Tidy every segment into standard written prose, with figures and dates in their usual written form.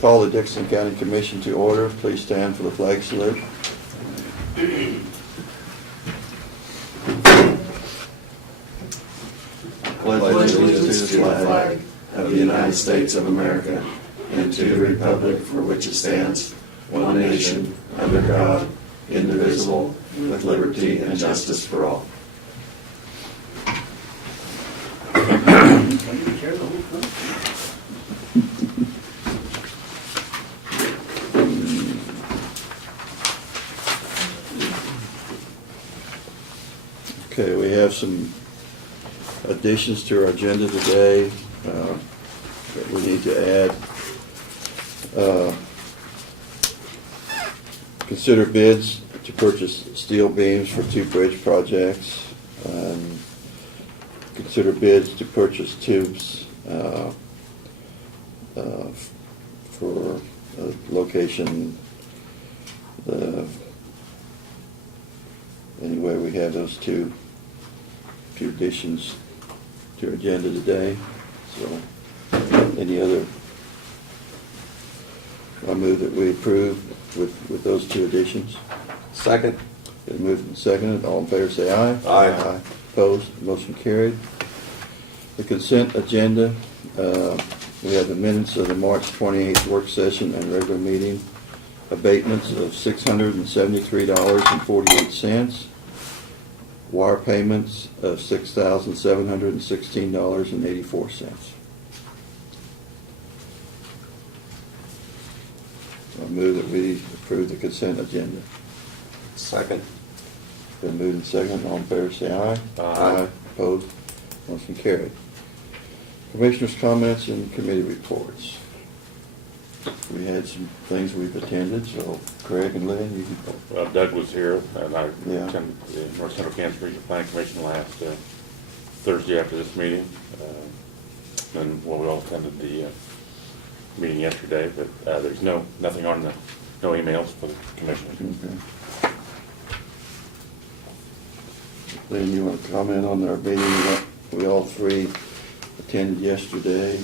call the Dickinson County Commission to order. Please stand for the flag salute. Pledge allegiance to the flag of the United States of America and to the republic for which it stands, one nation, under God, indivisible, with liberty and justice for all. Okay, we have some additions to our agenda today that we need to add. Consider bids to purchase steel beams for 2 bridge projects. Consider bids to purchase tubes for a location. Anyway, we have those two additions to our agenda today. So, any other? I move that we approve with those 2 additions. Second. Been moved and seconded. All in favor say aye. Aye. Opposed? Motion carried. The consent agenda. We have the minutes of the March 28th work session and regular meeting. Abatements of $673.48. Wire payments of $6,716.84. I move that we approve the consent agenda. Second. Been moved and seconded. All in favor say aye. Aye. Opposed? Motion carried. Commissioners' comments and committee reports. We had some things we've attended, so Craig and Lynn, you can. Well, Doug was here, and I Yeah. attended the North Central Kansas Regional Planning Commission last Thursday after this meeting. And well, we all attended the meeting yesterday, but there's nothing on no emails for the commissioners. Okay. Lynn, you want to comment on our meeting? We all 3 attended yesterday.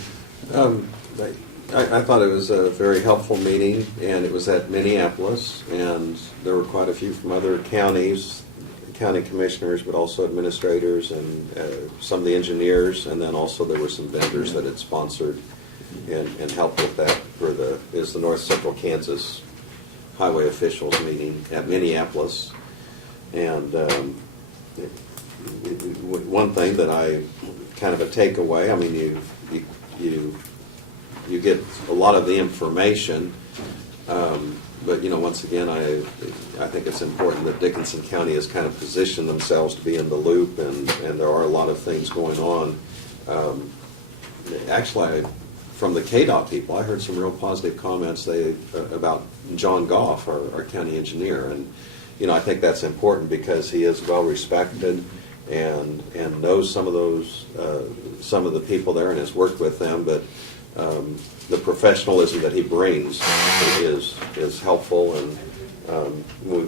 I thought it was a very helpful meeting, and it was at Minneapolis, and there were quite a few from other counties, county commissioners, but also administrators and some of the engineers, and then also there were some vendors that had sponsored and helped with that for the North Central Kansas Highway Officials meeting at Minneapolis. And one thing that I kind of a takeaway, I mean, you get a lot of the information, but once again, I think it's important that Dickinson County has kind of positioned themselves to be in the loop, and there are a lot of things going on. Actually, from the KDOT people, I heard some real positive comments about John Goff, our county engineer, and I think that's important because he is well respected and knows some of the people there and has worked with them, but the professionalism that he brings is helpful, and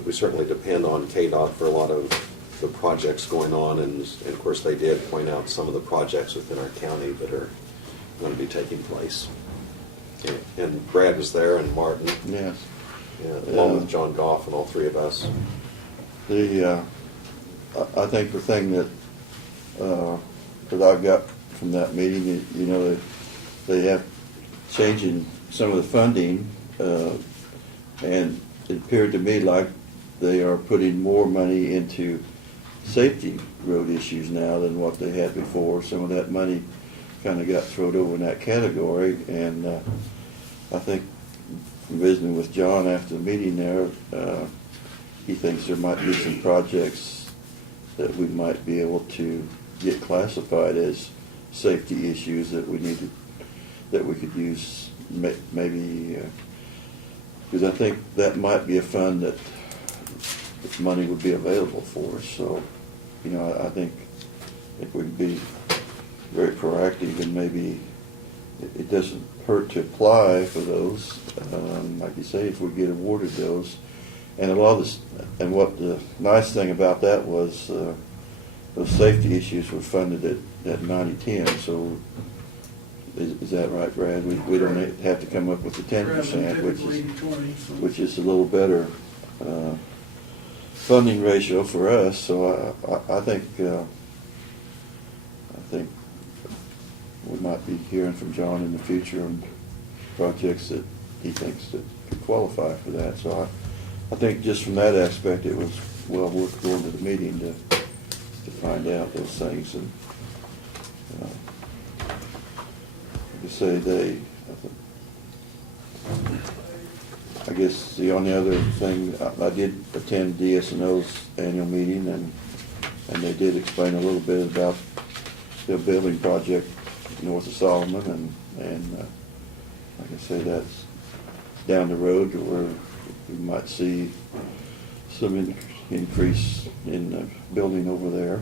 we certainly depend on KDOT for a lot of the projects going on, and of course they did point out some of the projects within our county that are going to be taking place. And Brad was there, and Martin, Yes. along with John Goff and all 3 of us. I think the thing that I've got from that meeting, they have changing some of the funding, and it appeared to me like they are putting more money into safety road issues now than what they had before. Some of that money kind of got thrown over in that category, and I think from visiting with John after the meeting there, he thinks there might be some projects that we might be able to get classified as safety issues that we could use maybe, because I think that might be a fund that money would be available for us. So, I think we'd be very proactive, and maybe it doesn't hurt to apply for those. Like you say, if we get awarded those, and a lot of this, and what the nice thing about that was, those safety issues were funded at 90/10. So Is that right, Brad? We don't have to come up with the 10%, which is a little better funding ratio for us. So I think we might be hearing from John in the future on projects that he thinks that could qualify for that. So I think just from that aspect, it was well worth going to the meeting to find out those things. And like I say, I guess the only other thing, I did attend DSNO's annual meeting, and they did explain a little bit about the building project north of Solomon, and like I say, that's down the road to where we might see some increase in the building over there.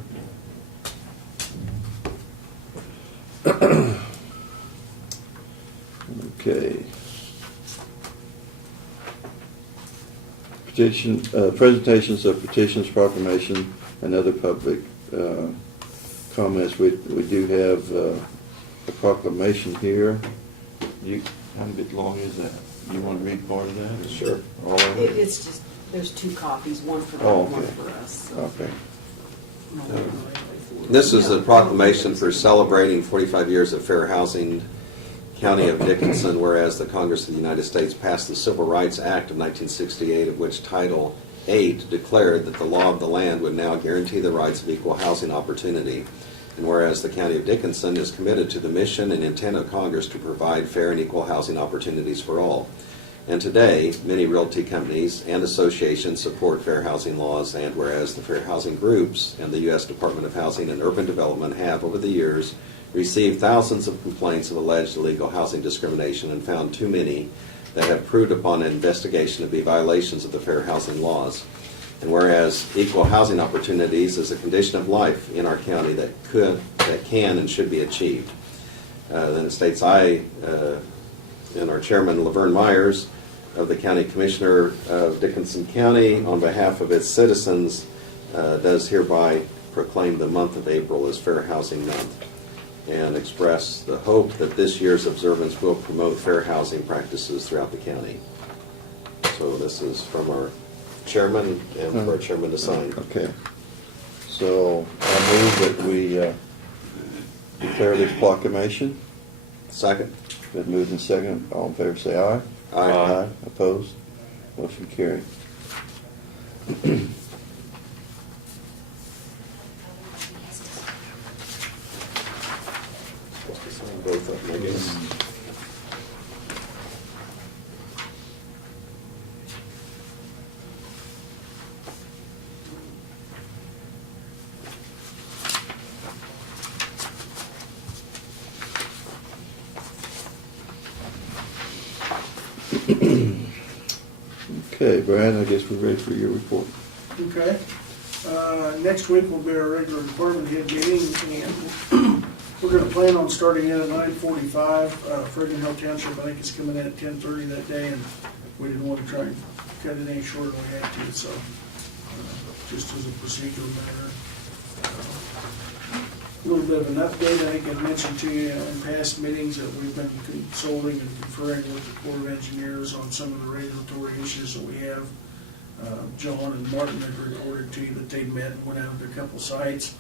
Okay. Presentations of petitions, proclamation, and other public comments. We do have a proclamation here. How long is that? You want to read part of that? Sure. All of it? It's just, there's 2 copies, one for them, Oh, okay. one for us. So. Okay. This is a proclamation for celebrating 45 years of fair housing, County of Dickinson, whereas the Congress of the United States passed the Civil Rights Act of 1968, of which Title 8 declared that the law of the land would now guarantee the rights of equal housing opportunity. And whereas the County of Dickinson is committed to the mission and intent of Congress to provide fair and equal housing opportunities for all. And today, many realty companies and associations support fair housing laws, and whereas the fair housing groups and the U.S. Department of Housing and Urban Development have, over the years, received thousands of complaints of alleged illegal housing discrimination and found too many that have proved upon an investigation to be violations of the fair housing laws. And whereas equal housing opportunities is a condition of life in our county that can and should be achieved. Then it states, and our chairman, Laverne Myers, of the County Commissioner of Dickinson County, on behalf of its citizens, does hereby proclaim the month of April as Fair Housing Month, and express the hope that this year's observance will promote fair housing practices throughout the county. So this is from our chairman and for our chairman to sign. Okay. So I move that we declare this proclamation. Second. Been moved and second. All in favor say aye. Aye. Aye. Opposed? Motion carried. Supposed to sign both of them, I guess. Okay, Brad, I guess we're ready for your report. Okay. Next week will be our regular department head meeting, and we're going to plan on starting in at 9:45. Friggin Hill Township, I think, is coming in at 10:30 that day, and we didn't want to try and cut it any shorter than we had to, so just as a procedural matter. A little bit of an update. I think I mentioned to you in past meetings that we've been consulting and conferring with the Corps of Engineers on some of the regulatory issues that we have. John and Martin have reported to you that they met and went out to a couple sites.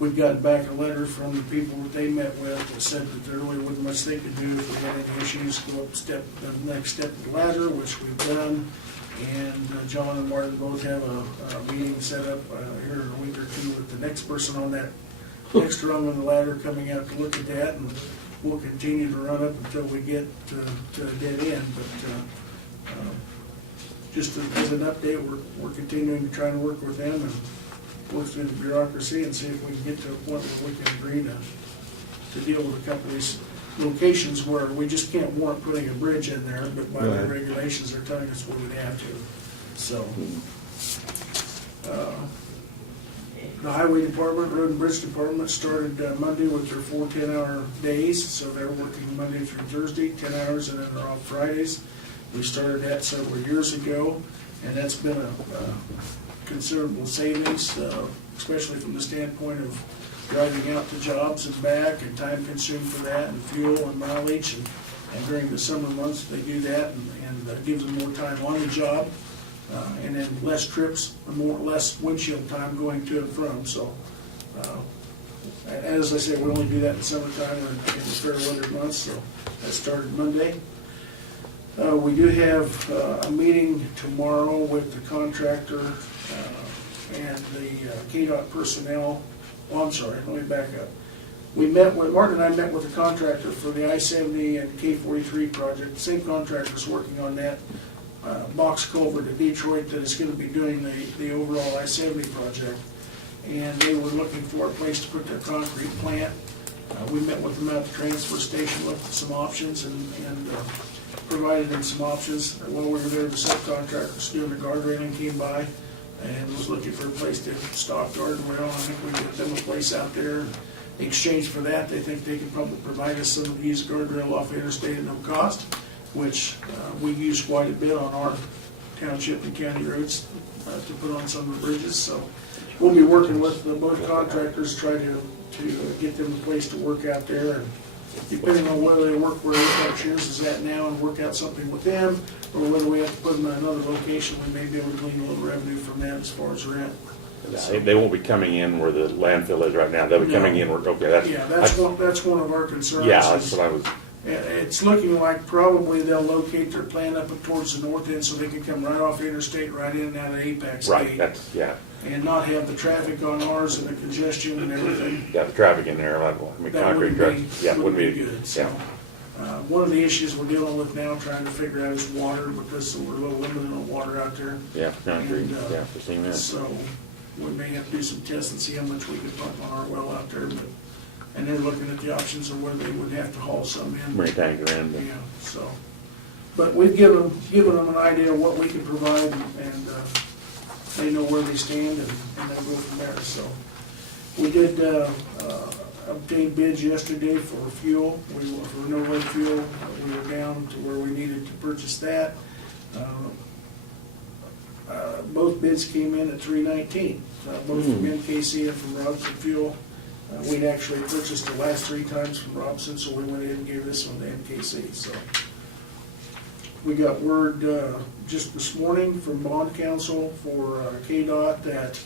We've gotten back a letter from the people that they met with that said that there really wasn't much they could do if we had any issues, go up the next step of the ladder, which we've done. And John and Martin both have a meeting set up here in a week or two with the next person on that next rung on the ladder coming out to look at that, and we'll continue to run up until we get to a dead end. But just as an update, we're continuing to try to work with them and work through the bureaucracy and see if we can get to a point where we can agree to deal with a couple of these locations where we just can't warrant putting a bridge in there, but by the regulations they're telling us we would have to. So the Highway Department, Road and Bridge Department started Monday with their 4 10-hour days, so they're working Monday through Thursday, 10 hours, and then they're off Fridays. We started that several years ago, and that's been a considerable savings, especially from the standpoint of driving out to jobs and back, and time consumed for that, and fuel and mileage, and during the summer months, they do that, and gives them more time on the job, and then less trips, less windshield time going to and from, so. As I said, we only do that in the summertime or in the fair weather months, so that started Monday. We do have a meeting tomorrow with the contractor and the KDOT personnel. Oh, I'm sorry, let me back up. Martin and I met with the contractor for the I-70 and K-43 project. The same contractor's working on that box culvert at Detroit that is going to be doing the overall I-70 project. And they were looking for a place to put their concrete plant. We met with them at the transfer station, looked at some options, and provided them some options. While we were there, the subcontractor was doing the guardrailing, came by and was looking for a place to stock guardrail. I think we get them a place out there. In exchange for that, they think they can probably provide us some of these guardrail off interstate at no cost, which we use quite a bit on our township and county roads to put on some of the bridges. So we'll be working with both contractors, try to get them a place to work out there, and depending on whether they work where Apex is at now and work out something with them, or whether we have to put them in another location, we may be able to glean a little revenue from that as far as rent. They won't be coming in where the landfill is right now. They'll be coming in where, okay, that's. Yeah, that's one of our concerns. Yeah, that's what I was, It's looking like probably they'll locate their plant up towards the north end so they can come right off the interstate, right in and out of Apex right, Gate, that's, yeah. and not have the traffic on ours and the congestion and everything. Yeah, the traffic in there, like, I mean, That concrete wouldn't trucks, be, yeah, wouldn't be yeah. good, so. One of the issues we're dealing with now, trying to figure out is water, because we're a little limited on water out there. Yeah, concrete, And, yeah, for cement. So we may have to do some tests and see how much we can pump on our well out there, but, and they're looking at the options of whether they would have to haul some in. Bring tanker in, but. Yeah, so, but we've given them an idea of what we can provide, and they know where they stand, and they'll go from there, so. We did obtain bids yesterday for fuel. We were for no lead fuel. We were down to where we needed to purchase that. Both bids came in at $3.19, both from MKC and from Robinson Fuel. We'd actually purchased the last 3 times from Robinson, so we went ahead and gave this one to MKC. So we got word just this morning from Bond Counsel for KDOT that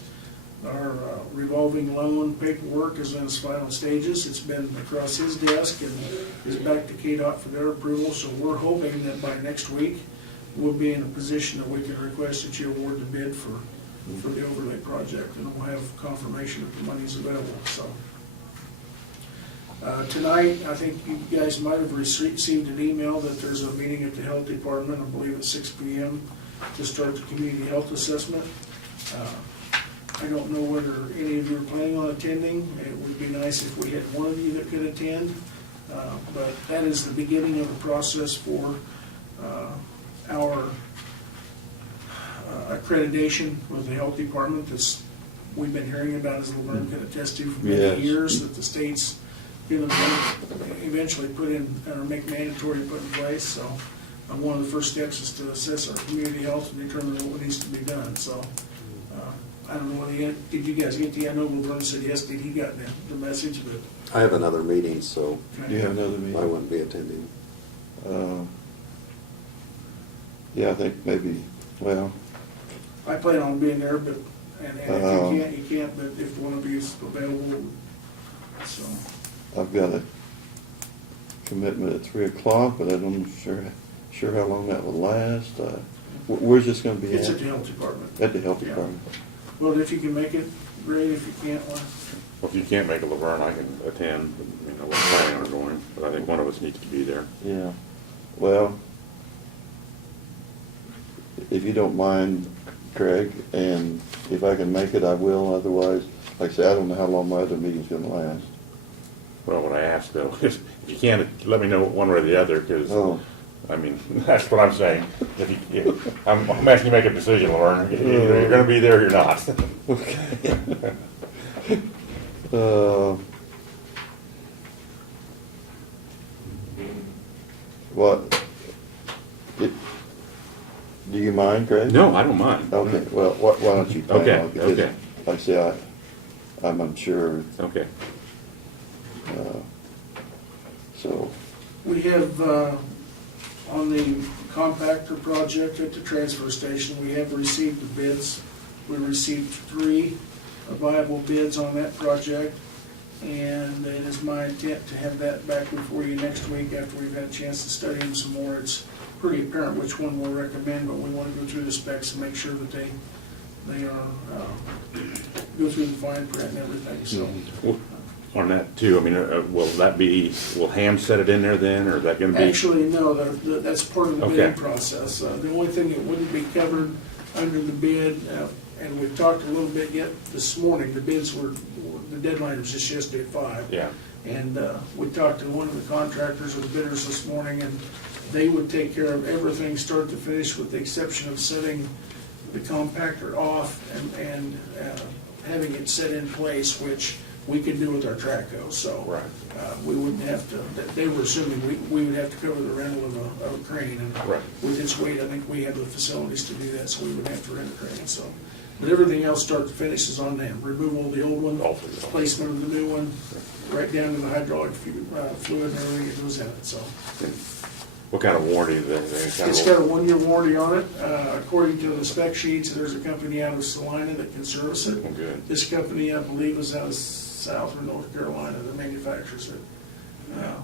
our revolving loan paperwork is in its final stages. It's been across his desk and is back to KDOT for their approval, so we're hoping that by next week we'll be in a position that we can request that you award the bid for the overlay project, and we'll have confirmation that the money's available. So tonight, I think you guys might have received an email that there's a meeting at the health department, I believe at 6 p.m. to start the community health assessment. I don't know whether any of you are planning on attending. It would be nice if we had one of you that could attend, but that is the beginning of the process for our accreditation with the health department. That's we've been hearing about, as Laverne can attest to, for many Yes. years, that the state's going to eventually put in or make mandatory put in place. So one of the first steps is to assess our community health and determine what needs to be done. So I don't know whether did you guys get I know Laverne said yes, did he got the message? But I have another meeting, so Do you have another meeting? I wouldn't be attending. Yeah, I think maybe, well, I plan on being there, but and if you can't, you can't. But if one of you is available, so I've got a commitment at 3 o'clock, but I'm sure how long that will last. Where's this going to be it's at? at the health department. At the health Yeah. department. Well, if you can make it, great. If you can't, well, Well, if you can't make a Laverne, I can attend, you know, we're planning on going, but I think one of us needs to be there. Yeah. Well, if you don't mind, Craig, and if I can make it, I will. Otherwise, like I said, I don't know how long my other meeting's going to last. Well, what I ask though is, if you can't, let me know one way or the other, because, Oh. I mean, that's what I'm saying. I'm asking you to make a decision, Laverne. Either you're gonna be there or you're not. Okay. What? Do you mind, Craig? No, I don't mind. Okay, well, why don't you plan Okay, on it? Because, okay. like I say, I'm unsure, Okay. so, We have, on the compactor project at the transfer station, we have received the bids. We received 3 viable bids on that project, and it is my intent to have that back before you next week after we've had a chance to study them some more. It's pretty apparent which one we'll recommend, but we want to go through the specs and make sure that they are, go through the fine print and everything, so. Well, on that too, I mean, will Ham set it in there then, or is that gonna be? Actually, no, that's part of the bidding Okay. process. The only thing that wouldn't be covered under the bid, and we've talked a little bit yet this morning, the bids were, the deadline was just yesterday at 5. Yeah, And we talked to one of the contractors or the bidders this morning, and they would take care of everything start to finish with the exception of setting the compactor off and having it set in place, which we could do with our Traco, so. Right. We wouldn't have to, they were assuming we would have to cover the rental of a crane. And Right. with its weight, I think we have the facilities to do that, so we wouldn't have to rent a crane, so. But everything else start to finish is on them. Removal of the old one, All three. placement of the new one, right down to the hydraulic fluid and everything that goes in it, so. what kind of warranty is that? It's got a 1-year warranty on it. According to the spec sheets, there's a company out of Salina that can service it. Oh, good. This company, I believe, is out of South or North Carolina that manufactures it.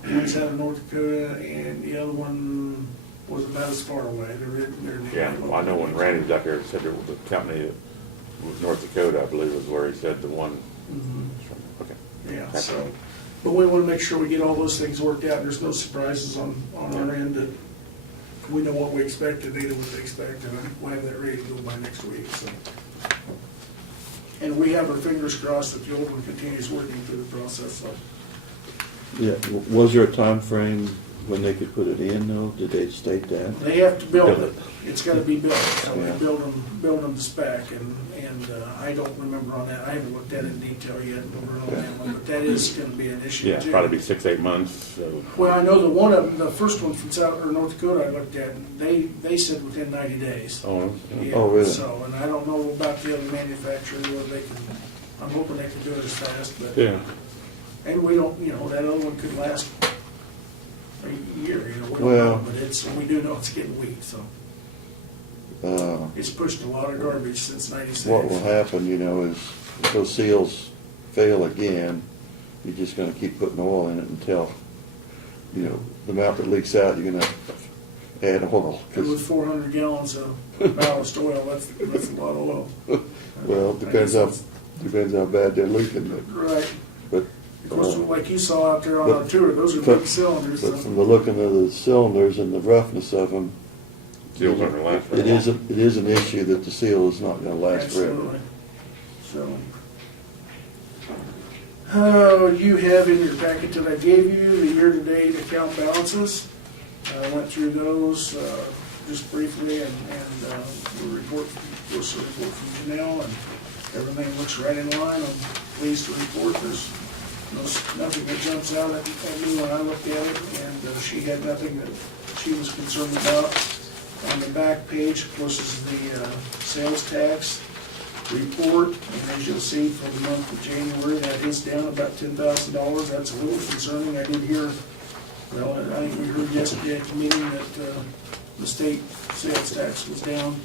One's out of North Dakota, and the other one was about as far away. They're Yeah, well, I know when Randy was out there, it said there was a company that was North Dakota, I believe was where he said the one. Okay. Yeah, so, but we want to make sure we get all those things worked out. There's no surprises on our end, that we know what we expect and they know what they expect, and I think we'll have that ready to go by next week, so. And we have our fingers crossed that the old one continues working through the process, so. yeah, was there a time frame when they could put it in, though? Did they state that? They have to build it. It's gotta be built, so we Yeah. build them to spec, and I don't remember on that. I haven't looked at it in detail yet, on that one, but that is gonna be an issue Yeah, too. probably be 6-8 months, so. Well, I know the one of them, the first one from South, or North Dakota I looked at, they said within 90 days. Oh, Yeah, Oh, really? So, and I don't know about the other manufacturer, whether they can, I'm hoping they can do it as fast, but, yeah. and we don't, that other one could last a year, we don't Well- know, but we do know it's getting weak, so. It's pushed a lot of garbage since 96. What will happen, is if those seals fail again, you're just gonna keep putting oil in it until, the amount that leaks out, you're gonna add oil. 'Cause- And with 400 gallons of ballast oil, that's a lot of oil. Well, depends how bad they're leaking, Right. but, Of course, like you saw out there on our tour, those are but- big cylinders. but so- from the looking of the cylinders and the roughness of them, Seals aren't gonna last very it long. is an issue that the seal is not gonna last forever. Absolutely. So, you have in your packet that I gave you the year-to-date account balances. I went through those just briefly, and the report, of course, the report from Janelle, and everything looks right in line. I'm pleased to report there's nothing that jumps out at me when I looked at it, and she had nothing that she was concerned about. On the back page, of course, is the sales tax report, and as you'll see for the month of January, that is down about $10,000. That's a little concerning. I did hear, well, I think we heard yesterday at the meeting that the state sales tax was down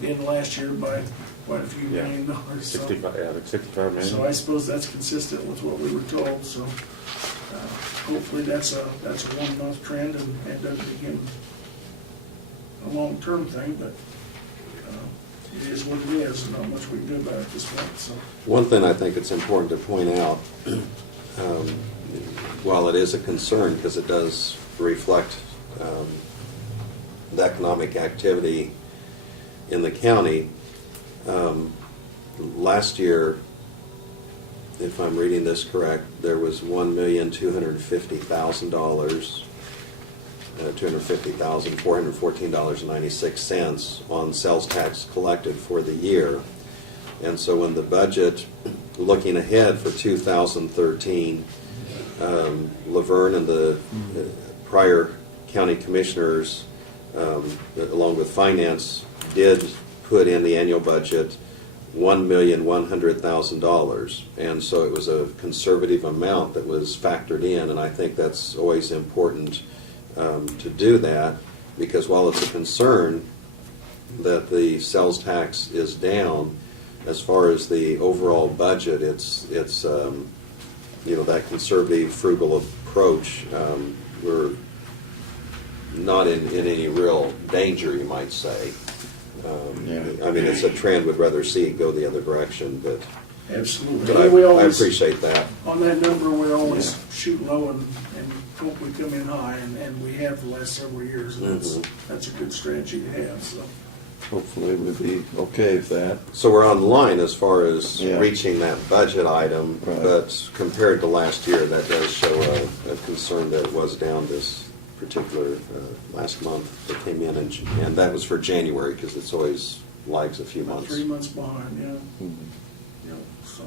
the end of last year by quite a few Yeah. million dollars. So- 65, yeah, like 65 million. So I suppose that's consistent with what we were told, so hopefully that's a 1-month trend and doesn't become a long-term thing, but it is what it is, and not much we can do about it at this point, so. One thing I think it's important to point out, while it is a concern because it does reflect the economic activity in the county, last year, if I'm reading this correct, there was $1,250,000, $250,414.96 on sales tax collected for the year. And so in the budget, looking ahead for 2013, Laverne and the prior county commissioners, along with finance, did put in the annual budget $1,100,000. And so it was a conservative amount that was factored in, and I think that's always important to do that, because while it's a concern that the sales tax is down, as far as the overall budget, it's that conservative, frugal approach. We're not in any real danger, you might say. I mean, it's a trend we'd rather see it go the other direction, but Absolutely. I We always, appreciate that. on that number, we always shoot low and hope we come in high, and we have the last several years, and that's a good strategy to have, so. Hopefully we'll be okay with that. So we're on line as far as Yeah. reaching that budget item, Right. but compared to last year, that does show a concern that it was down this particular last month that came in, and that was for January, because it's always lags a few About months. 3 months behind, yeah. Mhm. Yep, so.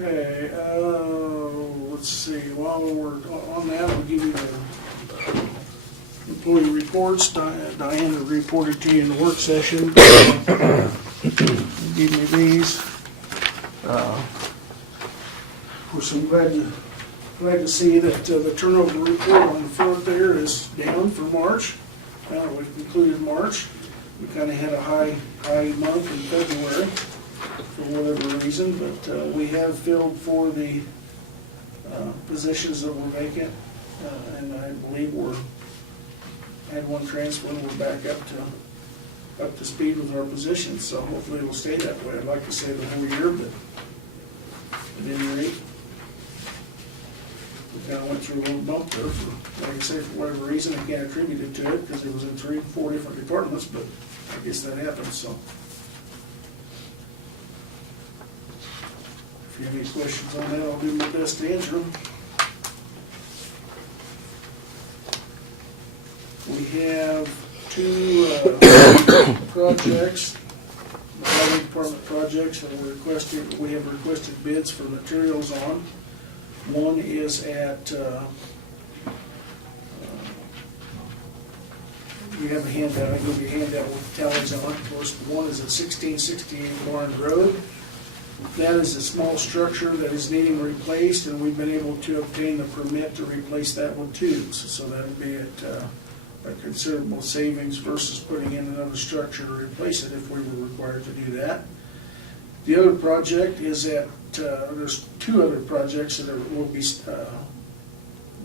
Okay, let's see, while we're on that, I'll give you the employee reports. Diana reported to you in the work session. Give me these. Of course, I'm glad to see that the turnover report on the front there is down for March. We've concluded March. We kind of had a high month in February for whatever reason, but we have filled for the positions that were vacant, and I believe had one transfer, and we're back up to speed with our positions, so hopefully it'll stay that way. I'd like to say the whole year, but at any rate, we kind of went through a little bump there for, like I say, for whatever reason. I can't attribute it to it because it was in 3 or 4 different departments, but I guess that happens, so. If you have any questions on that, I'll do my best to answer them. We have 2 projects, the highway department projects that we have requested bids for materials on. One is at, you have a handout, I give you a handout with tallies on it. Of course, one is at 1668 Barnes Road. That is a small structure that is needing replaced, and we've been able to obtain the permit to replace that with tubes. So that would be at a considerable savings versus putting in another structure to replace it if we were required to do that. The other project is at, there's 2 other projects that will be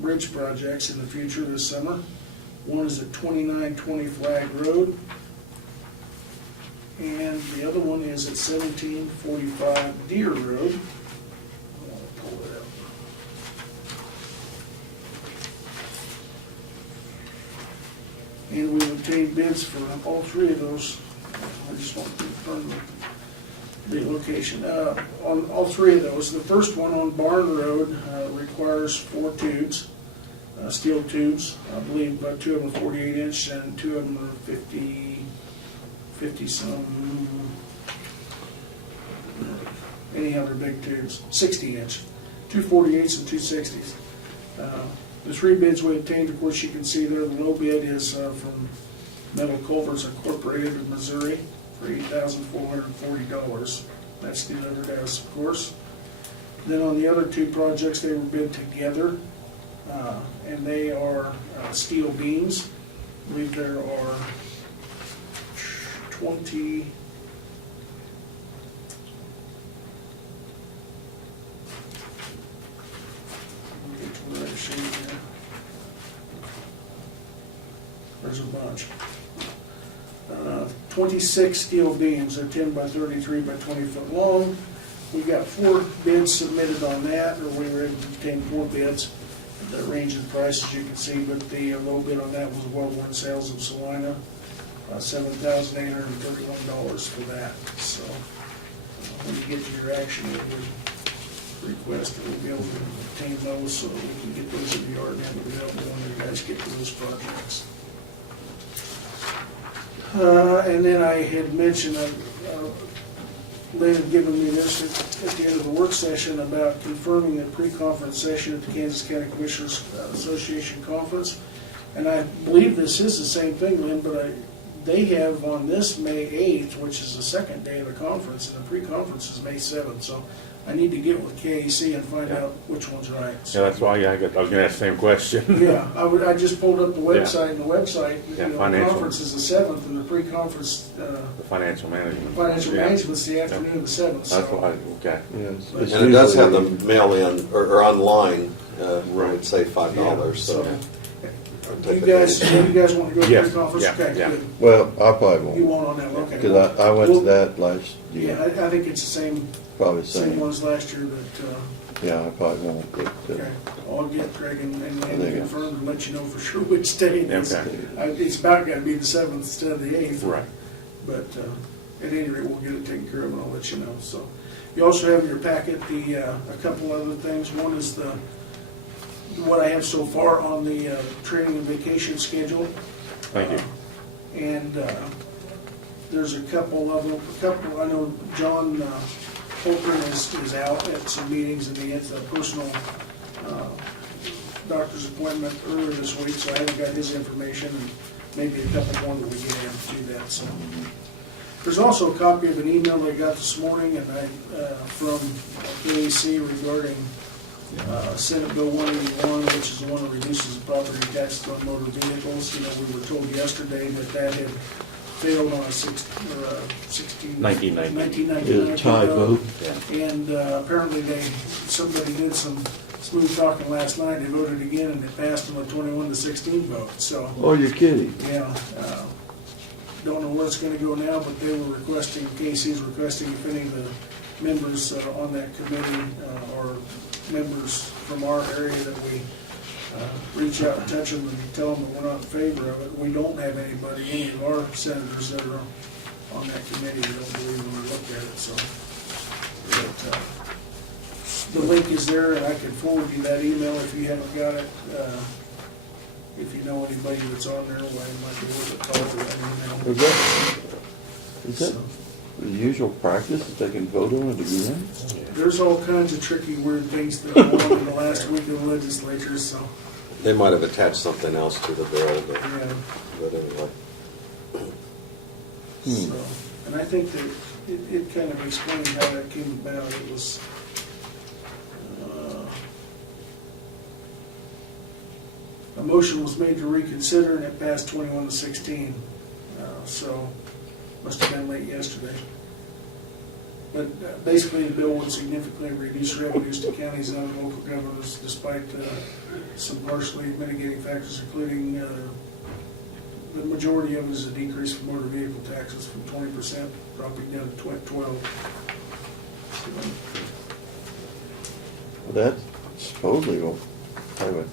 bridge projects in the future this summer. One is at 2920 Flag Road, and the other one is at 1745 Deer Road. I'll pull it up. And we obtained bids for all 3 of those. I just want to confirm the location. On all 3 of those, the first one on Barn Road requires 4 tubes, steel tubes. I believe 2 of them are 48 inch and 2 of them are 50 some. Anyhow, they're big tubes, 60 inch, 2 48s and 2 60s. The 3 bids we obtained, of course, you can see there, the low bid is from Metal Culverts Incorporated of Missouri for $8,440. That's delivered to us, of course. Then on the other 2 projects, they were bid together, and they are steel beams. I believe there are 20. Get to the right sheet here. There's a bunch. 26 steel beams. They're 10 by 33 by 20 foot long. We got 4 bids submitted on that, or we were able to obtain 4 bids. That range in price, as you can see, but the low bid on that was Well-Worn Sales of Salina, $7,831 for that. So when you get to your action request, we'll be able to obtain those so that we can get those in the yard and have it available when you guys get to those projects. And then I had mentioned, Lynn had given me this at the end of the work session about confirming the pre-conference session at the Kansas County Commissioners Association Conference. And I believe this is the same thing, Lynn, but they have on this May 8th, which is the second day of the conference, and the pre-conference is May 7th, so I need to get with KAC and find out which one's right. Yeah, that's why I was gonna ask the same question. Yeah, I just pulled up the website, and the website, Yeah, the financial. conference is the 7th, and the pre-conference, The financial management. financial Yeah. management's the afternoon of the 7th, That's so. why, okay. Yeah, it's And it does have usually- them mail in, or online, I Right. would say $5, so. You guys want to go to Yes, pre-conference? yeah, Okay, yeah. good. Well, I probably You won't, won't on that, okay. because I went to Well, that last Yeah, year, I think it's the same, probably the same same. one as last year, but, Yeah, I probably won't, but, okay. I'll get Craig and There you go. confirm and let you know for sure which day it is. Okay. It's about got to be the 7th instead of the 8th. Right. But at any rate, we'll get it taken care of, and I'll let you know. So, you also have in your packet a couple other things. One is what I have so far on the training and vacation schedule. Thank you. And there's a couple of them. I know John Holgren is out at some meetings, and he had a personal doctor's appointment earlier this week, so I haven't got his information, and maybe a couple more that we get him to do that. So there's also a copy of an email that I got this morning, and from KAC regarding Senate Bill 181, which is the one that reduces the property taxes on motor vehicles. You know, we were told yesterday that had failed on a 1999 It's a tie vote. and apparently somebody did some smooth talking last night. They voted again, and it passed on a 21-16 vote. So, Oh, you're kidding? yeah, don't know where it's going to go now, but they were requesting, KC's requesting if any of the members on that committee or members from our area that we reach out and touch them and tell them that we're not in favor of it. We don't have anybody, any of our senators that are on that committee that don't believe when we looked at it, so. But, the link is there, and I can forward you that email if you haven't got it. If you know anybody that's on there, well, it might be worth a call to that email. Is that the usual practice that they can vote on it again? There's all kinds of tricky, weird things that go on in the last week of the legislature, so, They might have attached something else to the bill, yeah. but anyway. So, and I think that it kind of explained how that came about. It was, a motion was made to reconsider, and it passed 21-16. So, must have been late yesterday. But basically, the bill would significantly reduce revenues to counties and other local governments, despite some partially mitigating factors, including the majority of it is a decrease for motor vehicle taxes from 20%, dropping down to 12%. Well, that supposedly will have a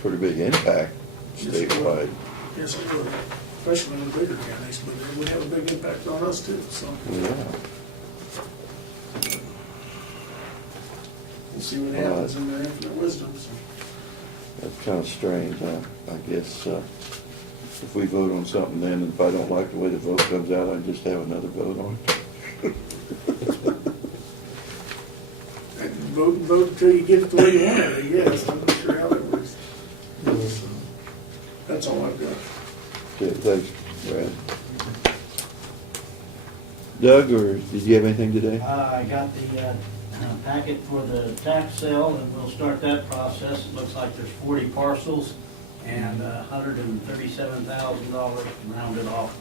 pretty big impact statewide. Yes, it would, especially in the bigger counties, but it would have a big impact on us too, so. Yeah. We'll see what happens in their infinite wisdom, so. That's kind of strange. I guess if we vote on something then, and if I don't like the way the vote comes out, I just have another vote on it. Vote until you get it the way you want it, I guess. I'm not sure how that works. So, that's all I've got. Okay, thanks, Brad. Doug, or did you have anything today? I got the packet for the tax sale, and we'll start that process. It looks like there's 40 parcels and $137,000 rounded off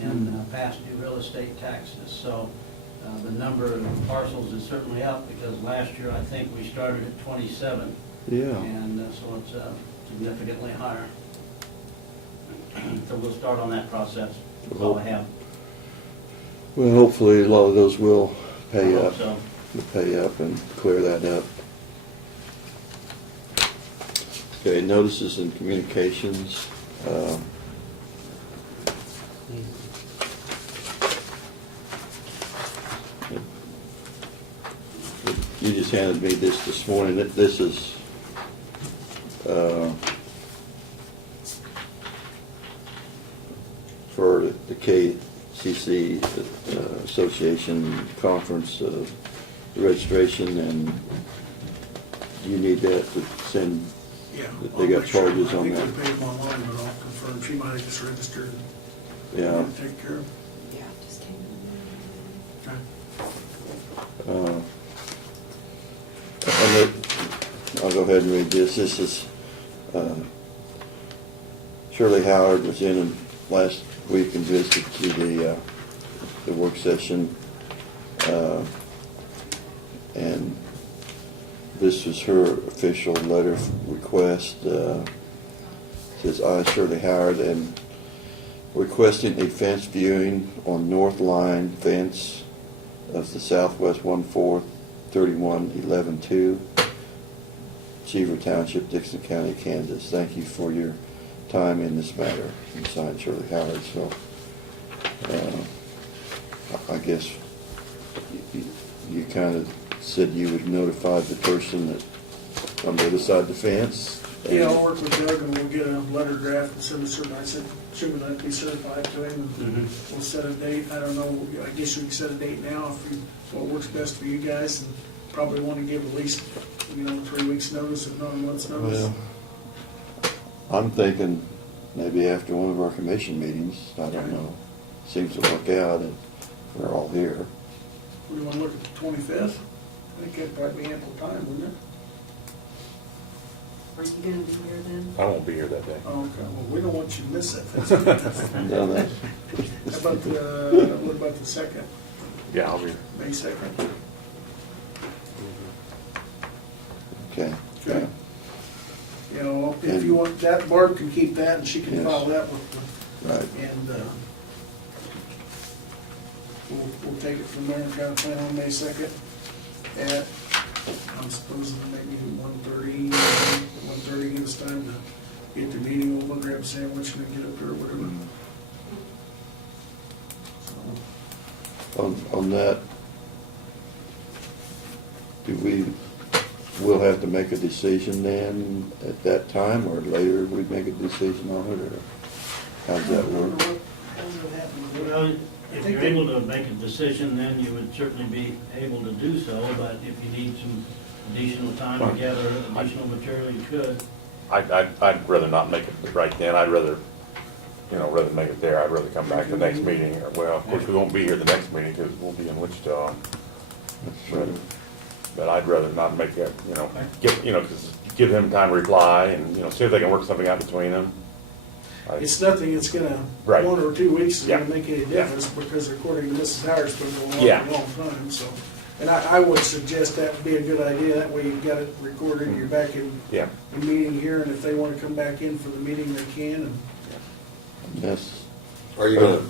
in past due real estate taxes. So the number of parcels is certainly up, because last year I think we started at 27, Yeah. and so it's significantly higher. So we'll start on that process. That's all I have. Well, hopefully a lot of those will pay I hope up. so. Will pay up and clear that up. Okay, notices and communications. You just handed me this morning. This is for the KCC Association Conference registration, and you need that to send. Yeah. They got charges on that. I think we paid them online, but I'll confirm. She might have just registered. Yeah. Take care of. Yeah, just came in. Okay. I'll go ahead and read this. This is, Shirley Howard was in last week and visited to the work session. And this was her official letter of request. Says, I, Shirley Howard, am requesting a fence viewing on north line fence of the Southwest 1/4 31-11-2, Cheever Township, Dickinson County, Kansas. Thank you for your time in this matter. And signed, Shirley Howard. So, I guess you kind of said you would notify the person that on the other side of the fence. Yeah, I'll work with Doug and we'll get a letter draft and send it certified. I said, should we let it be certified to him? And we'll set a date. I don't know, I guess we can set a date now what works best for you guys. And probably want to give at least, 3 weeks notice, if not a month's notice. Well, I'm thinking maybe after one of our commission meetings. I don't know. Seems to work out and we're all here. We want to look at the 25th? I think that'd probably be ample time, wouldn't it? Are you gonna be here then? I won't be here that day. Oh, okay, well, we don't want you to miss that. How No, that's- what about the 2nd, Yeah, I'll be here. May 2nd? Okay. Okay. If you want that, Barb can keep that and she can Yes. file that with Right. and we'll take it from there and kind of plan on May 2nd at, I'm supposing maybe 1:30, give us time to get the meeting over, grab a sandwich and then get up there or whatever. So, On that, we'll have to make a decision then at that time, or later we make a decision on it, or how does that work? How does that happen? Well, if you're able to make a decision, then you would certainly be able to do so, but if you need some additional time to gather additional material, you could. I'd rather not make it right then. I'd rather make it there. I'd rather come back to the next meeting. Well, of course, we won't be here the next meeting because we'll be in Wichita. But I'd rather not make that, give them time to reply and, see if they can work something out between them. It's nothing, it's gonna, Right. 1 or 2 weeks is Yeah. gonna make any difference, because according to Mrs. Howard, it's been going on Yeah. for a long time, so. And I would suggest that would be a good idea, that way you've got it recorded, and you're back in Yeah. the meeting here, and if they wanna come back in for the meeting, they can, and Are you gonna,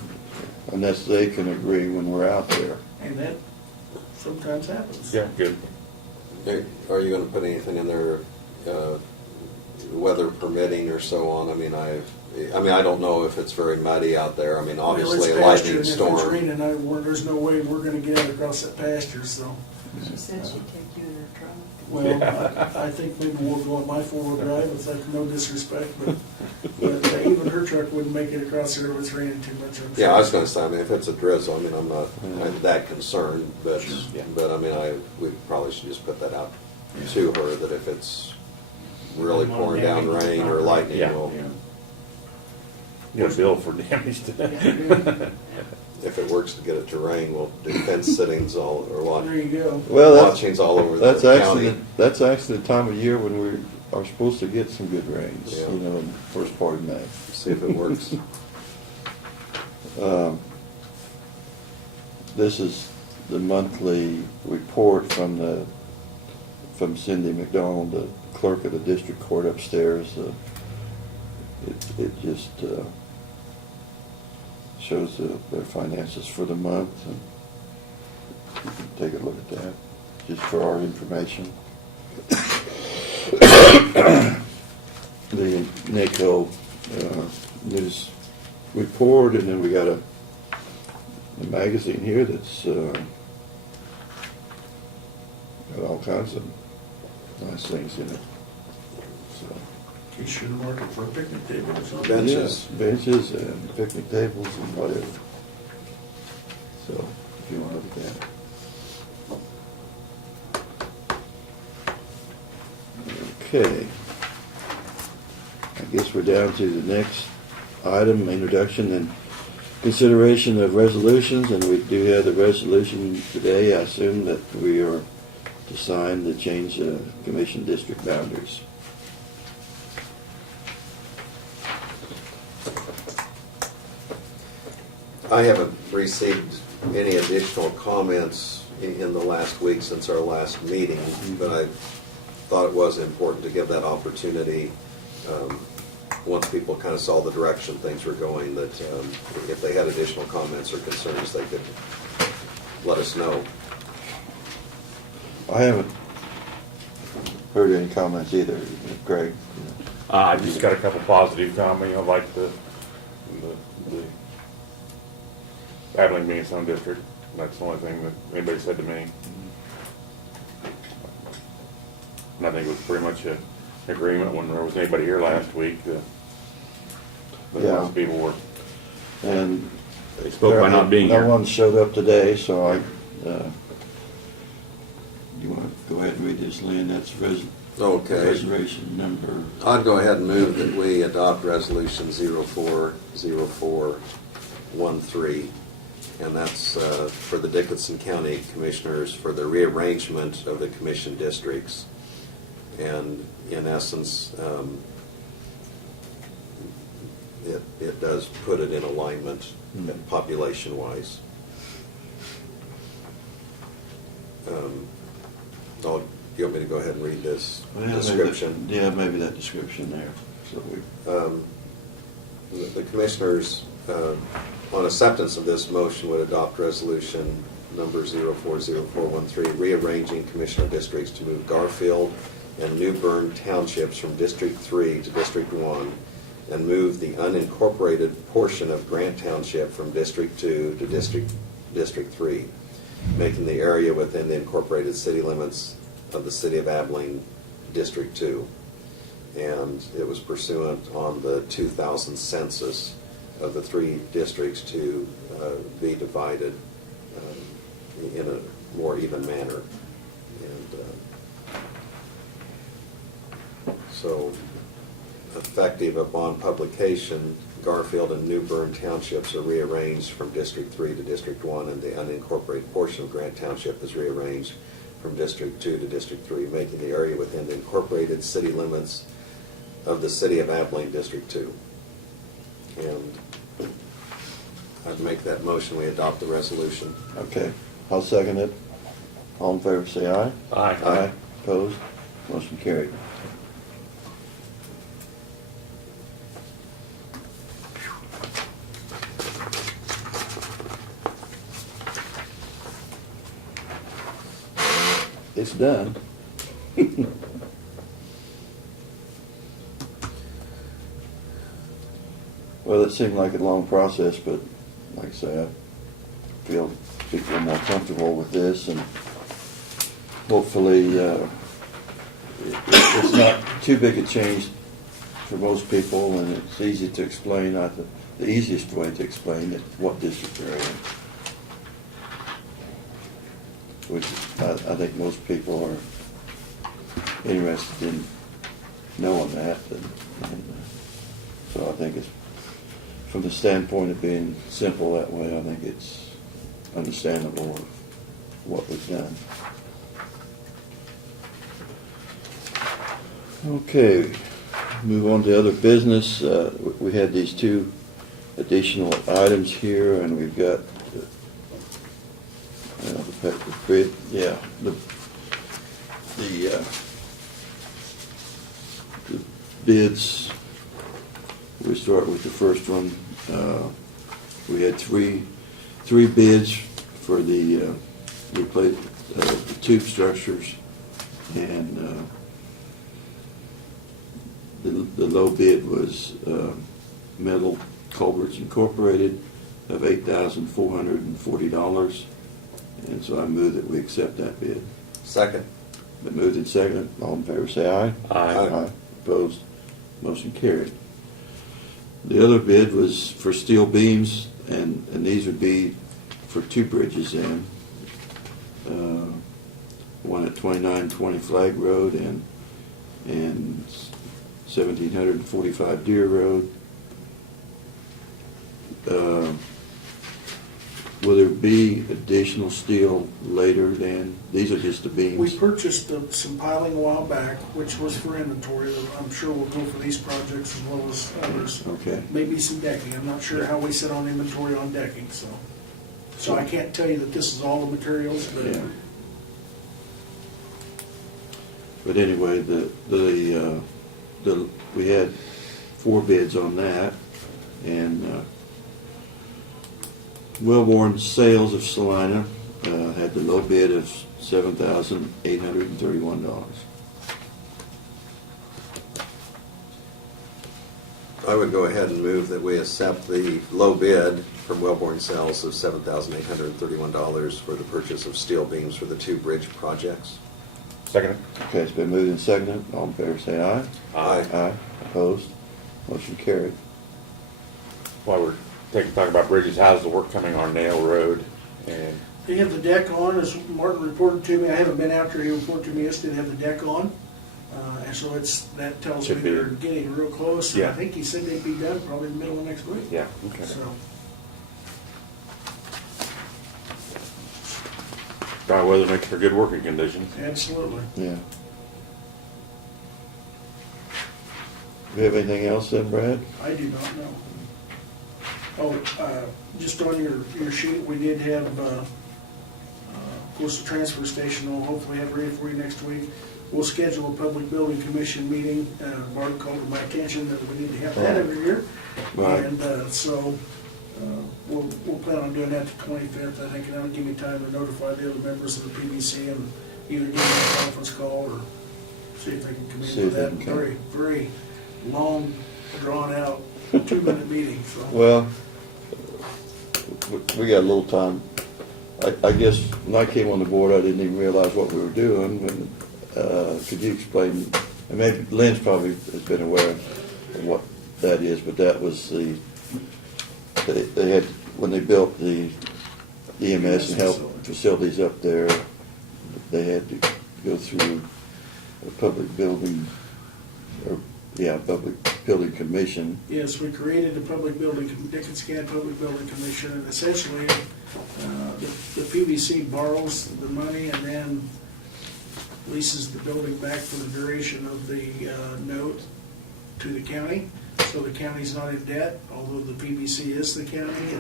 Unless they can agree when we're out there. that sometimes happens. Yeah, good. are you gonna put anything in there, weather permitting or so on? I mean, I don't know if it's very muddy out there. I mean, Well, it's obviously a pasture, lightning and if it's storm. raining, there's no way we're gonna get out across that pasture, so. She said she'd take you in her truck. Well, I think maybe we'll go on my 4-wheel drive, with like no disrespect, but even her truck wouldn't make it across there if it's raining too much. I'm Yeah, sure. I was gonna say, I mean, if it's a drizzle, I mean, I'm not that concerned, but, Yeah. I mean, we probably should just put that out to her, that if it's really pouring down rain or lightning, Yeah. we'll, Get a bill for damage. if it works to get it to rain, we'll do fence sittings or There you go. Well, watchings all over the county. that's actually the time of year when we are supposed to get some good rains, Yeah. in the first part of May. See if it works. This is the monthly report from Cindy McDonald, the clerk of the district court upstairs. It just shows their finances for the month, and you can take a look at that, just for our information. The NACO news report, and then we got a magazine here that's got all kinds of nice things in it. So, You should mark it for a picnic table or something. Benches. yeah, benches and picnic tables and whatever. So, if you want to look at that. Okay. I guess we're down to the next item, introduction and consideration of resolutions, and we do have the resolution today. I assume that we are to sign to change the commission district boundaries. I haven't received any additional comments in the last week since our last meeting, but I thought it was important to give that opportunity, once people kind of saw the direction things were going, that if they had additional comments or concerns, they could let us know. I haven't heard any comments either, Greg. I just got a couple positive comments, like the Abilene being its own district. That's the only thing that anybody said to me. And I think it was pretty much an agreement when there was anybody here last week. But Yeah. most people were. And They spoke by not being no here. one showed up today, so you want to go ahead and read this, Lynn? That's Okay. resolution number. I'd go ahead and move that we adopt Resolution 040413, and that's for the Dickinson County Commissioners for the rearrangement of the commission districts. And in essence, it does put it in alignment population-wise. You want me to go ahead and read this description? Maybe that description there. So The commissioners, on acceptance of this motion, would adopt resolution number 040413, rearranging commissioner districts to move Garfield and New Bern townships from District 3 to District 1, and move the unincorporated portion of Grant Township from District 2 to District 3, making the area within the incorporated city limits of the city of Abilene District 2. And it was pursuant on the 2000 census of the three districts to be divided in a more even manner. And so, effective upon publication, Garfield and New Bern townships are rearranged from District 3 to District 1, and the unincorporated portion of Grant Township is rearranged from District 2 to District 3, making the area within the incorporated city limits of the city of Abilene District 2. And I'd make that motion, we adopt the resolution. okay, I'll second it. All in favor, say aye. Aye. Aye. Opposed? Motion carried. It's done. Well, it seemed like a long process, but like I say, I feel people are more comfortable with this, and hopefully it's not too big a change for most people, and it's easy to explain. The easiest way to explain it, what district they're in, which I think most people are interested in knowing that, and so I think it's, from the standpoint of being simple that way, I think it's understandable of what was done. Okay, move on to other business. We had these two additional items here, and we've got the bid, the bids. We start with the first one. We had three bids for the replace the tube structures, and the low bid was Metal Culverts Incorporated of $8,440, and so I move that we accept that bid. Second. Been moved and seconded. All in favor, say aye. Aye. Opposed? Motion carried. The other bid was for steel beams, and these would be for two bridges in. One at 2920 Flag Road and 1745 Deer Road. additional steel later than, these are just the We beams? purchased some piling a while back, which was for inventory, that I'm sure will go for these projects as well as others. Okay. Maybe some decking, I'm not sure how we sit on inventory on decking, so. So I can't tell you that this is all the materials, but Yeah. But anyway, we had 4 bids on that, and Wellborn Sales of Salina had the low bid of $7,831. I would go ahead and move that we accept the low bid from Wellborn Sales of $7,831 for the purchase of steel beams for the 2 bridge projects. Second? Okay, it's been moved and seconded. All in favor, say aye. Aye. Aye. Opposed? Motion carried. While we're talking about bridges, how's the work coming on Nail Road? And they have the deck on, as Martin reported to me. I haven't been out there, he reported to me yesterday, they have the deck on. And so that tells me Should be. they're getting real close. And I Yeah. think he said they'd be done probably in the middle of next week. yeah, okay. So, Dry weather makes for good working conditions. absolutely. Yeah. Do we have anything else then, Brad? I do not know. Oh, just on your sheet, we did have, of course, the transfer station will hopefully have ready for you next week. We'll schedule a public building commission meeting. Bart called to my attention that we need to have that every year. Right. And so we'll plan on doing that the 25th, I think, and that'll give me time to notify the other members of the PBC and either give them a conference call or see if they can come in See for if they that can come. very, very long, drawn-out 2-minute meeting, so. Well, we got a little time. I guess when I came on the board, I didn't even realize what we were doing. Could you explain, and maybe Lynn's probably has been aware of what that is, but that was they had, when they built the EMS and health facilities up there, they had to go through a public building commission. Yes, we created the Dickinson County Public Building Commission, and essentially, the PBC borrows the money and then leases the building back for the duration of the note to the county. So the county's not in debt, although the PBC is the county.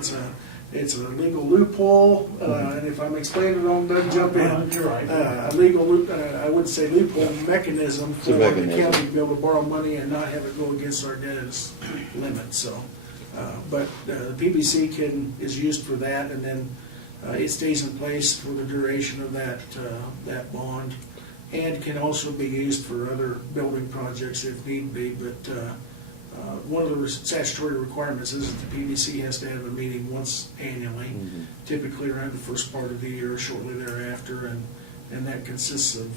It's a legal loophole, and if I'm explaining it wrong, Doug, jump in. You're right. A legal, I wouldn't say loophole, mechanism for a the mechanism. county to be able to borrow money and not have it go against our debt limit, so. But the PBC is used for that, and then it stays in place for the duration of that bond, and can also be used for other building projects if need be, but one of the statutory requirements is that the PBC has to have a meeting once annually, typically around the first part of the year, shortly thereafter, and that consists of,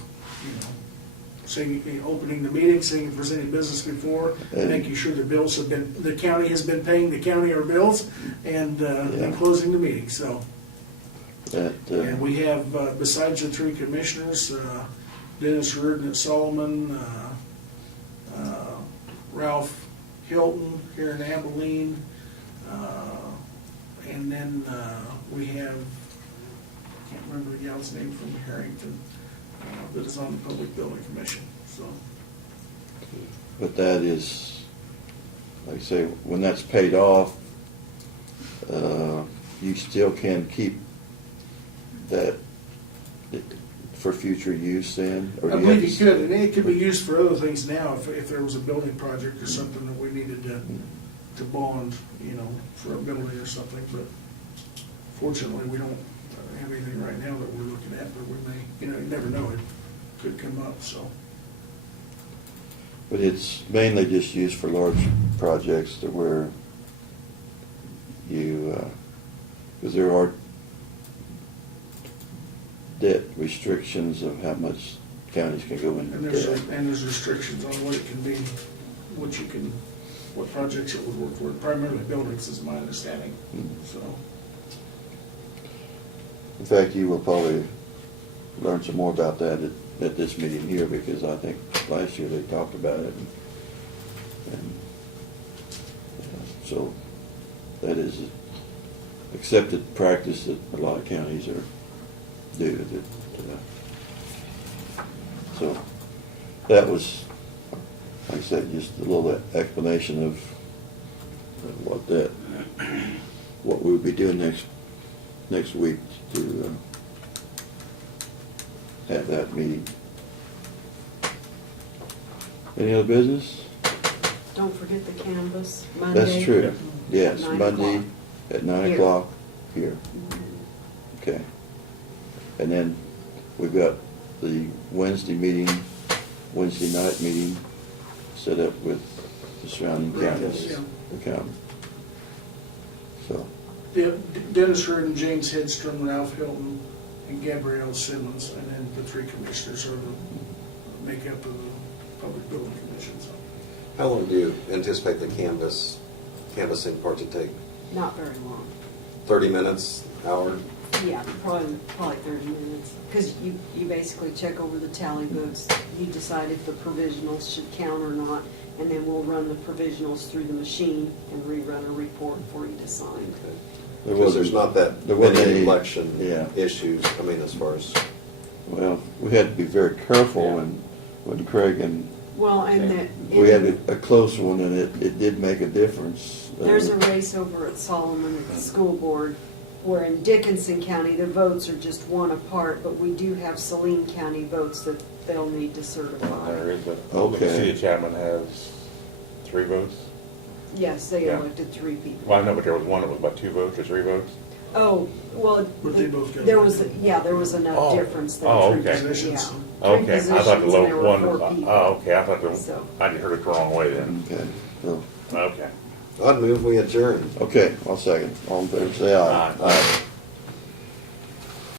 opening the meeting, seeing if there's any business before, making sure the county has been paying the county our bills, and then closing the meeting, so. And we have, besides the 3 commissioners, Dennis Reardon at Solomon, Ralph Hilton here in Abilene, and then we have, I can't remember the gal's name from Harrington, that is on the Public Building Commission, so. But that is, like I say, when that's paid off, you still can keep that for future use then? Or I do you believe have you to- could, and it could be used for other things now, if there was a building project or something that we needed to bond, for a building or something, but fortunately, we don't have anything right now that we're looking at, but we may, you never know, it could come up, so. But it's mainly just used for large projects to where because there are debt restrictions of how much counties can go into And debt. there's restrictions on what it can be, what projects it would work for, primarily buildings is my understanding, so. In fact, you will probably learn some more about that at this meeting here, because I think last year they talked about it. And so that is accepted practice that a lot of counties are do. So that was, like I said, just a little explanation of what we'll be doing next week to have that meeting. Any other business? Don't forget the canvas Monday. That's true. Yes, At 9 Monday o'clock. at 9 Here. o'clock here. Okay. And then we've got the Wednesday night meeting set up with the surrounding counties. Yeah. The county. So, Dennis Reardon, James Hedstrom, Ralph Hilton, and Gabrielle Simmons, and then the three commissioners are the makeup of the Public Building Commission. So How long do you anticipate the canvassing part to take? Not very long. 30 minutes, hour? Yeah, probably 30 minutes. Because you basically check over the tally books. You decide if the provisionals should count or not, and then we'll run the provisionals through the machine and rerun a report for you to sign. Because there's not that there wasn't many any- election yeah. issues, I mean, as far as, well, we had to be very careful when Craig and Well, and we had a close one, and it did make a difference. there's a race over at Solomon at the school board, where in Dickinson County, the votes are just one apart, but we do have Saline County votes that they'll need to certify. There is a, Okay. the city of Chapman has 3 votes. Yes, they Yeah. elected 3 people. Well, I know, but there was one that was about 2 votes or 3 votes. Oh, well, But they both got there was, elected. there was enough Oh. difference there. Oh, three okay. positions. Yeah. Okay, 3 I thought the positions, and low there were one 4 was, people. okay, I thought So- I just heard it the wrong way then. Okay, so, Okay. I'd move we adjourn. okay, I'll second. All in favor, say aye. Aye.